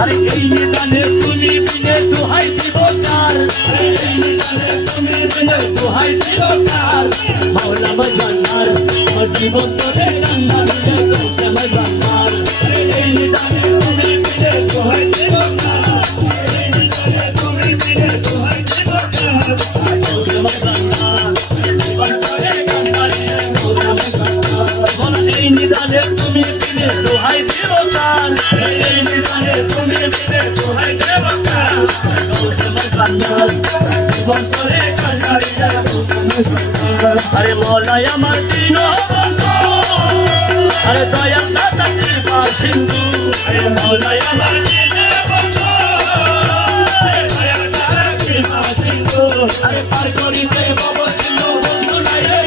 আরে এই নিদানে তুমি বিনে দোহাই দিব কার এই নিদানে তুমি বিনে দোহাই দিব কার মাওলা মজানার আমার জীবন তোরে কান্না দিলে তোকে মজানার এই নিদানে তুমি বিনে দোহাই দিব কার এই নিদানে তুমি বিনে দোহাই দিব কার তোকে মজানার জীবন তোরে কান্না দিলে তোকে মজানার বল এই নিদানে তুমি বিনে দোহাই দিব কার এই নিদানে তুমি বিনে দোহাই দিব কার তোকে মজানার জীবন তোরে কান্না দিলে তোকে মজানার আরে মওলাই আমার দিন বন্ধু আরে দয়া দাতা কৃপা সিন্ধু আরে মওলাই আমার দিন বন্ধু আরে দয়া দাতা কৃপা সিন্ধু আরে পার করিতে ভব সিন্ধু বন্ধু নাই রে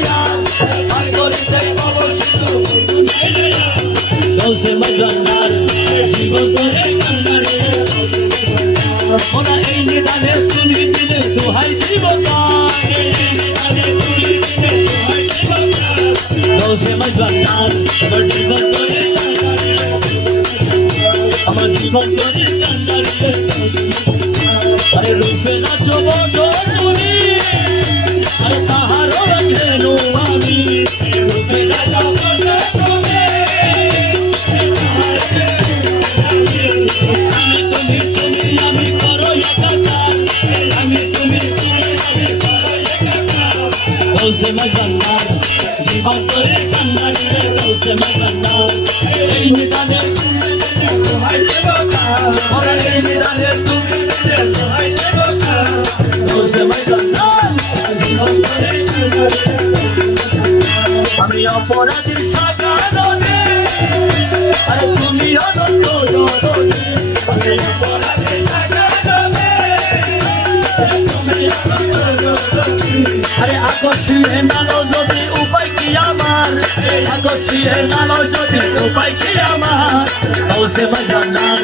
পার করিতে ভব সিন্ধু বন্ধু নাই রে তোকে মজানার জীবন তোরে কান্না দিলে ওরা এই নিদানে তুমি দিলে দোহাই দিব কার এই নিদানে তুমি দিলে দোহাই দিব কার তোকে মজানার আমার জীবন তোরে কান্না দিলে আমার জীবন তোরে কান্না দিলে আরে রূপে নাচো বদনি আরে তাহারও ঘেনু আমি রূপে নাচো বদনি আমি তুমি তুমি আমি করো একাকার আমি তুমি তুমি আমি করো একাকার তোকে মজানার জীবন তোরে কান্না দিলে তোকে মজানার এই নিদানে তুমি দিলে দোহাই দেব কার ওরে এই নিদানে তুমি দিলে দোহাই দেব কার তোকে মজানার জীবন তোরে কান্না দিলে আমি অপরাধীর সাগরে আরে তুমি অনন্ত জননী আমি অপরাধীর সাগরে তুমি অনন্ত জননী আরে আকর্ষিয়ে নালো যদি উপায় কি আমার আকর্ষিয়ে নালো যদি উপায় কি আমার তোকে মজানার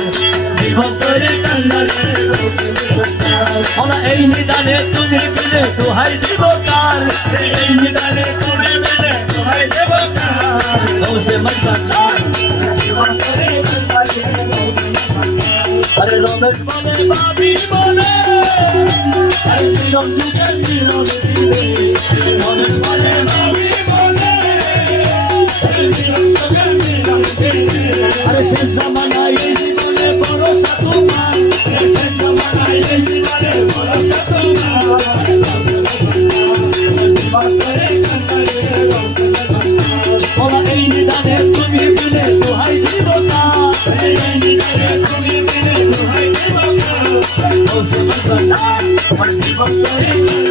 জীবন তোরে কান্না দিলে ওরা এই নিদানে তুমি বিনে দোহাই দিব কার এই নিদানে তুমি বিনে দোহাই দিব কার তোকে মজানার জীবন তোরে কান্না দিলে আরে রমেশ বলে বাবি বলে আরে মিলন যুগে মিলন দিলে রমেশ বলে বাবি বলে আরে মিলন যুগে মিলন দিলে আরে শেষ জামানায় এই জীবনে ভরসা তোমার শেষ জামানায় এই জীবনে ভরসা তোমার জীবন তোরে কান্না দিলে ওরা এই নিদানে তুমি বিনে দোহাই দিব কার এই নিদানে তুমি বিনে দোহাই দিব কার তোকে মজানার আমার জীবন তোরে